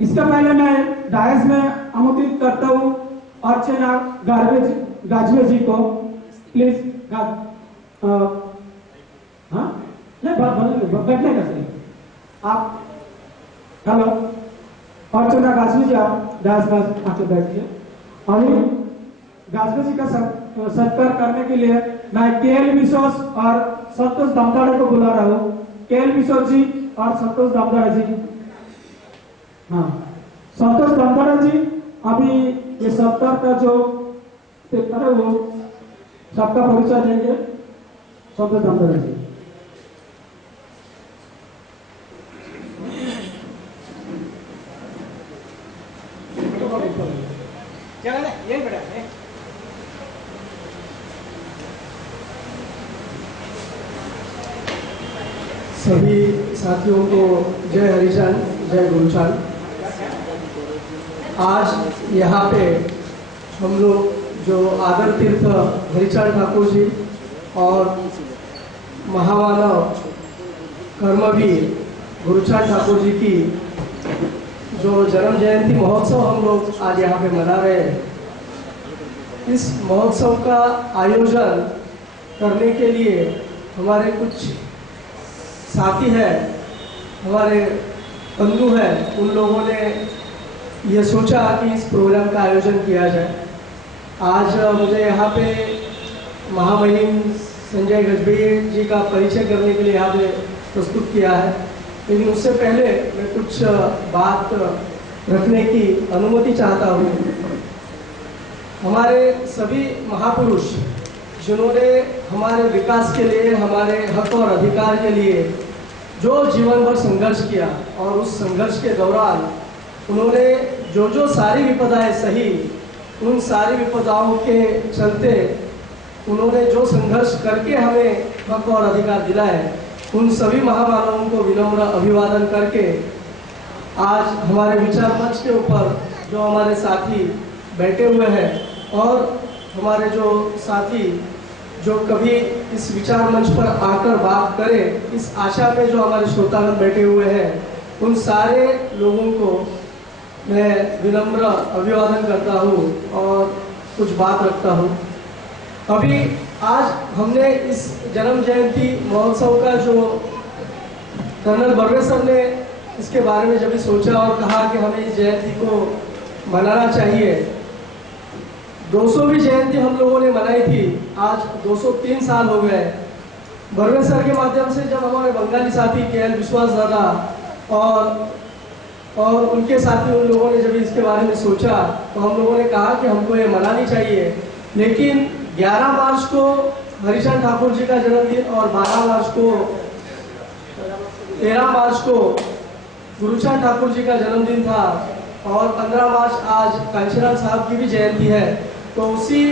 इसका पहले मैं डायस में आमंत्रित करता हूँ अर्चना गाजवे जी को। प्लीज हाँ बैठने का सही आप। हेलो अर्चना गाजवे जी, आप डायस पर आके बैठिए। अभी गाजवे जी का सत्कार करने के लिए मैं केएल विश्वास और संतोष दमदाड़े को बुला रहा हूँ। केएल विश्वास जी और संतोष दमदाड़े जी। हाँ संतोष दमदाड़े जी अभी ये सत्कार का जो पेपर है वो सबका परिचय देंगे। संतोष दमदाड़े जी। सभी साथियों को जय हरिचंद, जय गुरुचंद। आज यहाँ पे हम लोग जो आदर तीर्थ हरिचंद ठाकुर जी और महामानव कर्मवीर गुरुचंद ठाकुर जी की जो जन्म जयंती महोत्सव हम लोग आज यहाँ पे मना रहे हैं। इस महोत्सव का आयोजन करने के लिए हमारे कुछ साथी है, हमारे बंधु हैं, उन लोगों ने ये सोचा कि इस प्रोग्राम का आयोजन किया जाए। आज मुझे यहाँ पे महामहिम संजय गजबे जी का परिचय करने के लिए यहाँ पे प्रस्तुत किया है, लेकिन उससे पहले मैं कुछ बात रखने की अनुमति चाहता हूँ। हमारे सभी महापुरुष जिन्होंने हमारे विकास के लिए, हमारे हक और अधिकार के लिए जो जीवन भर संघर्ष किया और उस संघर्ष के दौरान उन्होंने जो सारी विपदाएं सही, उन सारी विपदाओं के चलते उन्होंने जो संघर्ष करके हमें हक और अधिकार दिलाए, उन सभी महामानवों को विनम्र अभिवादन करके आज हमारे विचार मंच के ऊपर जो हमारे साथी बैठे हुए हैं और हमारे जो साथी जो कभी इस विचार मंच पर आकर बात करें, इस आशा में जो हमारे श्रोतागण बैठे हुए हैं, उन सारे लोगों को मैं विनम्र अभिवादन करता हूँ और कुछ बात रखता हूँ। अभी आज हमने इस जन्म जयंती महोत्सव का जो कर्नल बर्वे सर ने इसके बारे में जब सोचा और कहा कि हमें इस जयंती को मनाना चाहिए। 200वीं जयंती हम लोगों ने मनाई थी, आज 203 साल हो गए। बर्वे सर के माध्यम से जब हमारे बंगाली साथी केएल विश्वास दादा और उनके साथी उन लोगों ने जब इसके बारे में सोचा तो हम लोगों ने कहा कि हमको ये मनानी चाहिए। लेकिन 11 मार्च को हरिचंद ठाकुर जी का जन्मदिन और 13 मार्च को गुरुचंद ठाकुर जी का जन्मदिन था और 15 मार्च आज कांशीराम साहब की भी जयंती है, तो उसी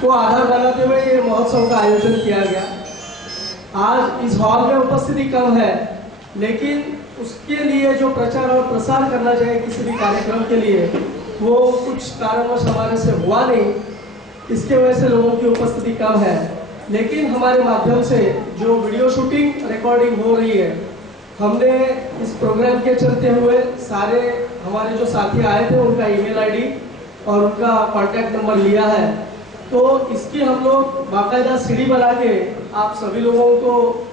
को आधार बनाते हुए ये महोत्सव का आयोजन किया गया। आज इस हॉल में उपस्थिति कम है, लेकिन उसके लिए जो प्रचार और प्रसार करना चाहिए किसी भी कार्यक्रम के लिए, वो कुछ कारणवश हमारे से हुआ नहीं, इसके वजह से लोगों की उपस्थिति कम है। लेकिन हमारे माध्यम से जो वीडियो शूटिंग रिकॉर्डिंग हो रही है, हमने इस प्रोग्राम के चलते हुए सारे हमारे जो साथी आए थे उनका ईमेल आईडी और उनका कांटेक्ट नंबर लिया है, तो इसकी हम लोग बाकायदा सीडी बना के आप सभी लोगों को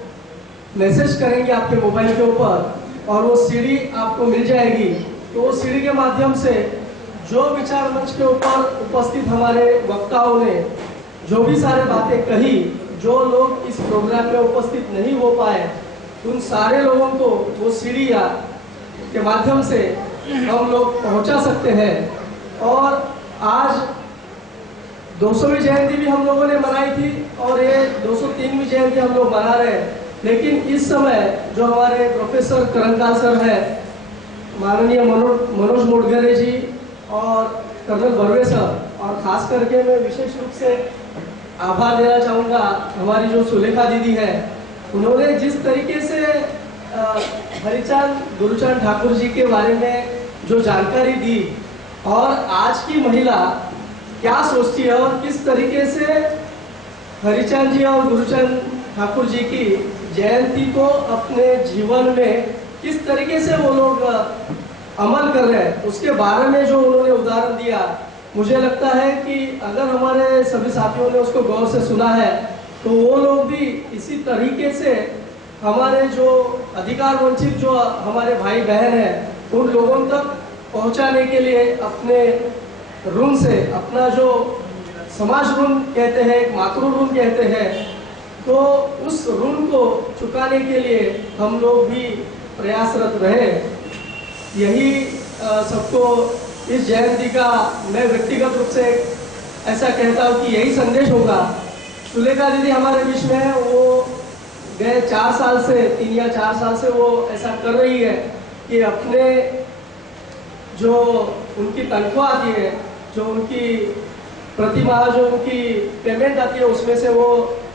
मैसेज करेंगे आपके मोबाइल के ऊपर और वो सीडी आपको मिल जाएगी। तो वो सीडी के माध्यम से जो विचार मंच के ऊपर उपस्थित हमारे वक्ताओं ने जो भी सारे बातें कही, जो लोग इस प्रोग्राम में उपस्थित नहीं हो पाए, उन सारे लोगों को वो सीडी के माध्यम से हम लोग पहुंचा सकते हैं। और आज 200वीं जयंती भी हम लोगों ने मनाई थी और ये 203वीं जयंती हम लोग मना रहे हैं। लेकिन इस समय जो हमारे प्रोफेसर करंका सर है, माननीय मनोज मोडगरे जी और कर्नल बर्वे सर, और खास करके मैं विशेष रूप से आभार देना चाहूँगा हमारी जो सुलेखा दीदी है, उन्होंने जिस तरीके से हरिचंद गुरुचंद ठाकुर जी के बारे में जो जानकारी दी और आज की महिला क्या सोचती है और किस तरीके से हरिचंद जी और गुरुचंद ठाकुर जी की जयंती को अपने जीवन में किस तरीके से वो लोग अमल कर रहे हैं, उसके बारे में जो उन्होंने उदाहरण दिया, मुझे लगता है कि अगर हमारे सभी साथियों ने उसको गौर से सुना है तो वो लोग भी इसी तरीके से हमारे जो अधिकार वंचित जो हमारे भाई बहन हैं उन लोगों तक पहुंचाने के लिए अपने ऋण से, अपना जो समाज ऋण कहते हैं, एक मातृ ऋण कहते हैं, तो उस ऋण को चुकाने के लिए हम लोग भी प्रयासरत रहे। यही सबको इस जयंती का मैं व्यक्तिगत रूप से ऐसा कहता हूँ कि यही संदेश होगा। सुलेखा दीदी हमारे बीच में है, वो गए 4 साल से, 3 या 4 साल से वो ऐसा कर रही है कि अपने जो उनकी तनख्वाह आती है, जो उनकी प्रति माह जो उनकी पेमेंट आती है, उसमें से वो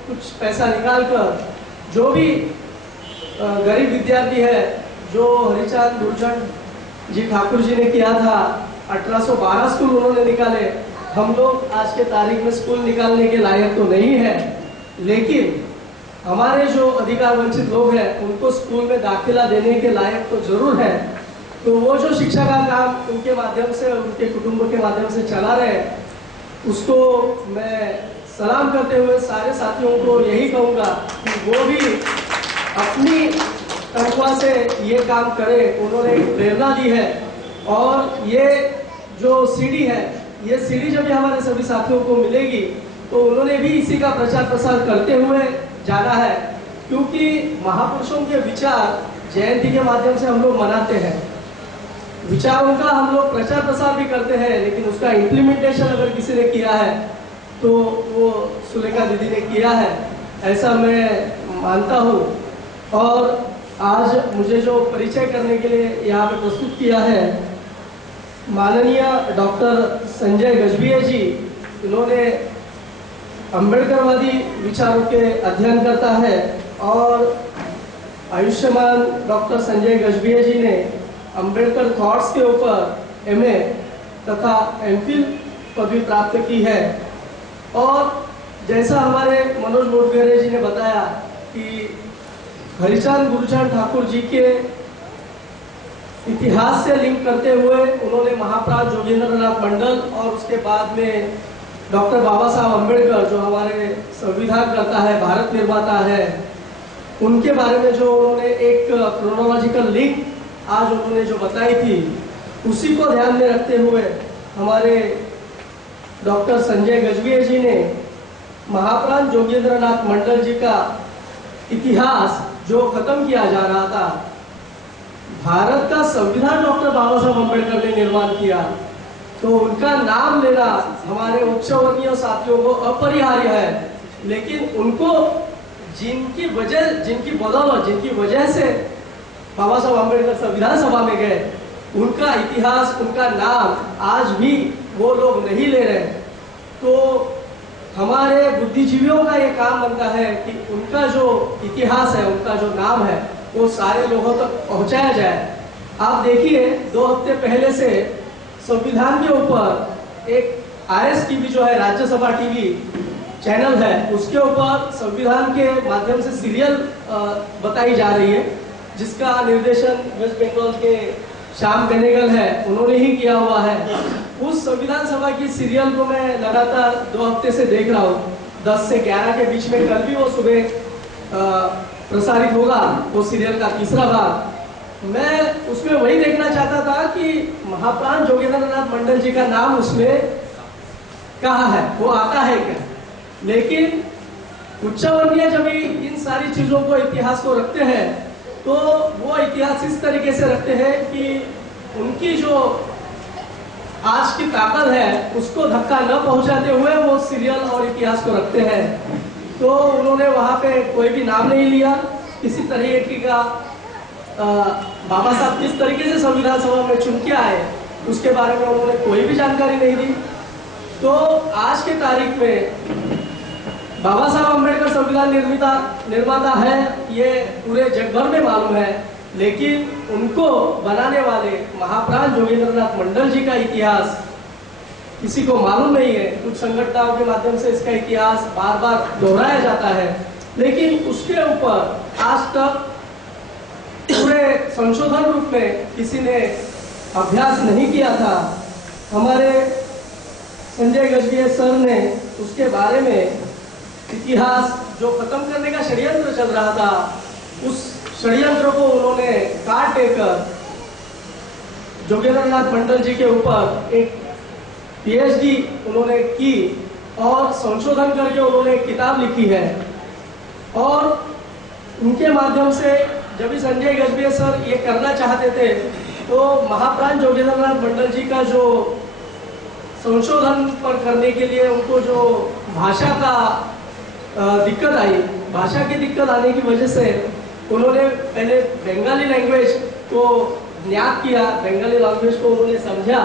कुछ पैसा निकाल कर जो भी गरीब विद्यार्थी है, जो हरिचांद दुर्जन जी ठाकुर जी ने किया था, 1812 स्कूल उन्होंने निकाले। हम लोग आज के तारीख में स्कूल निकालने के लायक तो नहीं है, लेकिन हमारे जो अधिकार वंचित लोग हैं उनको स्कूल में दाखिला देने के लायक तो जरूर है। तो वो जो शिक्षा का काम उनके माध्यम से, उनके कुटुंब के माध्यम से चला रहे, उसको मैं सलाम करते हुए सारे साथियों को यही कहूँगा कि वो भी अपनी तनख्वाह से ये काम करें। उन्होंने एक प्रेरणा दी है और ये जो सीडी है, ये सीडी जब हमारे सभी साथियों को मिलेगी तो उन्होंने भी इसी का प्रचार प्रसार करते हुए जाना है, क्योंकि महापुरुषों के विचार जयंती के माध्यम से हम लोग मनाते हैं, विचारों का हम लोग प्रचार प्रसार भी करते हैं, लेकिन उसका इम्प्लीमेंटेशन अगर किसी ने किया है तो वो सुलेखा दीदी ने किया है, ऐसा मैं मानता हूँ। और आज मुझे जो परिचय करने के लिए यहाँ पे प्रस्तुत किया है, माननीय डॉक्टर संजय गजभिये जी, इन्होंने अम्बेडकरवादी विचारों के अध्ययन करता है और आयुष्मान डॉक्टर संजय गजभिये जी ने अम्बेडकर थॉट्स के ऊपर एमए तथा एमफिल पदवी प्राप्त की है। और जैसा हमारे मनोज मोटघरे जी ने बताया कि हरिचांद गुरुचांद ठाकुर जी के इतिहास से लिंक करते हुए उन्होंने महाप्राण जोगेंद्रनाथ मंडल और उसके बाद में डॉक्टर बाबा साहब अम्बेडकर, जो हमारे संविधान करता है, भारत निर्माता है, उनके बारे में जो उन्होंने एक क्रोनोलॉजिकल लिंक आज उन्होंने जो बताई थी, उसी को ध्यान में रखते हुए हमारे डॉक्टर संजय गजभिये जी ने महाप्राण जोगेंद्रनाथ मंडल जी का इतिहास जो खत्म किया जा रहा था, भारत का संविधान डॉक्टर बाबा साहब अम्बेडकर ने निर्माण किया, तो उनका नाम लेना हमारे उच्च वर्गीय साथियों को अपरिहार्य है। लेकिन उनको जिनकी बदौलत, जिनकी वजह से बाबा साहब अम्बेडकर संविधान सभा में गए, उनका इतिहास, उनका नाम आज भी वो लोग नहीं ले रहे। तो हमारे बुद्धिजीवियों का ये काम बनता है कि उनका जो इतिहास है, उनका जो नाम है, वो सारे लोगों तक पहुंचाया जाए। आप देखिए 2 हफ्ते पहले से संविधान के ऊपर एक RS टीवी जो है, राज्यसभा टीवी चैनल है, उसके ऊपर संविधान के माध्यम से सीरियल बताई जा रही है, जिसका निर्देशन वेस्ट बंगाल के श्याम बेनेगल है, उन्होंने ही किया हुआ है। उस संविधान सभा की सीरियल को मैं लगातार 2 हफ्ते से देख रहा हूँ, 10 से 11 के बीच में। कल भी वो सुबह प्रसारित होगा वो सीरियल का 3रा भाग। मैं उसमें वही देखना चाहता था कि महाप्राण जोगेंद्रनाथ मंडल जी का नाम उसमें कहाँ है, वो आता है क्या। लेकिन उच्च वर्गीय जब इन सारी चीजों को, इतिहास को रखते हैं, तो वो इतिहास इस तरीके से रखते हैं कि उनकी जो आज की ताकत है उसको धक्का न पहुंचाते हुए वो सीरियल और इतिहास को रखते हैं। तो उन्होंने वहां पे कोई भी नाम नहीं लिया, किसी तरीके का बाबा साहब किस तरीके से संविधान सभा में चुन के आए उसके बारे में उन्होंने कोई भी जानकारी नहीं दी। तो आज के तारीख में बाबा साहब अम्बेडकर संविधान निर्माता है, ये पूरे जग भर में मालूम है, लेकिन उनको बनाने वाले महाप्राण जोगेंद्रनाथ मंडल जी का इतिहास किसी को मालूम नहीं है। कुछ संगठनों के माध्यम से इसका इतिहास बार बार दोहराया जाता है, लेकिन उसके ऊपर आज तक पूरे संशोधन रूप में किसी ने अभ्यास नहीं किया था, हमारे संजय गजभिये सर ने उसके बारे में इतिहास जो खत्म करने का षड्यंत्र चल रहा था, उस षड्यंत्र को उन्होंने काट देकर जोगेंद्रनाथ मंडल जी के ऊपर एक पीएचडी उन्होंने की और संशोधन करके उन्होंने एक किताब लिखी है। और उनके माध्यम से जब भी संजय गजभिये सर ये करना चाहते थे तो महाप्राण जोगेंद्रनाथ मंडल जी का जो संशोधन पर करने के लिए उनको जो भाषा का दिक्कत आई, भाषा की दिक्कत आने की वजह से उन्होंने पहले बंगाली लैंग्वेज को ज्ञात किया, बंगाली लैंग्वेज को उन्होंने समझा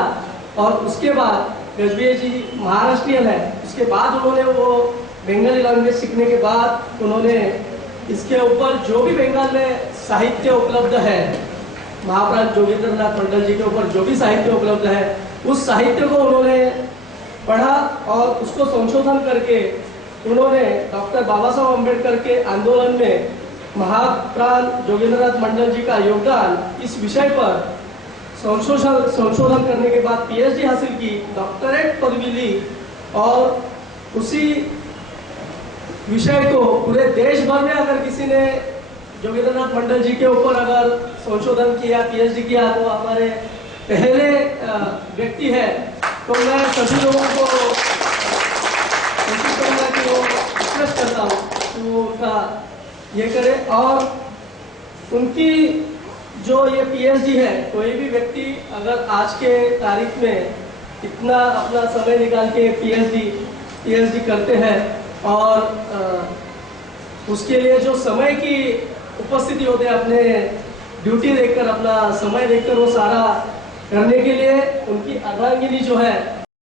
और उसके बाद गजभिये जी महाराष्ट्रियन है, उसके बाद उन्होंने वो बंगाली लैंग्वेज सीखने के बाद उन्होंने इसके ऊपर जो भी बंगाल में साहित्य उपलब्ध है, महाप्राण जोगेंद्रनाथ मंडल जी के ऊपर जो भी साहित्य उपलब्ध है, उस साहित्य को उन्होंने पढ़ा और उसको संशोधन करके उन्होंने डॉक्टर बाबा साहब अम्बेडकर के आंदोलन में महाप्राण जोगेंद्रनाथ मंडल जी का योगदान इस विषय पर संशोधन करने के बाद पीएचडी हासिल की, डॉक्टरेट पदवी ली और उसी विषय को पूरे देश भर में अगर किसी ने जोगेंद्रनाथ मंडल जी के ऊपर अगर संशोधन किया, पीएचडी किया तो हमारे पहले व्यक्ति है। तो मैं सभी लोगों को कोशिश करूँगा कि वो रिक्वेस्ट करता हूँ कि वो उनका ये करे और उनकी जो ये पीएचडी है, कोई भी व्यक्ति अगर आज के तारीख में इतना अपना समय निकाल के पीएचडी करते हैं और उसके लिए जो समय की उपस्थिति होते हैं, अपने ड्यूटी देखकर, अपना समय देखकर वो सारा करने के लिए उनकी अर्धांगिनी जो है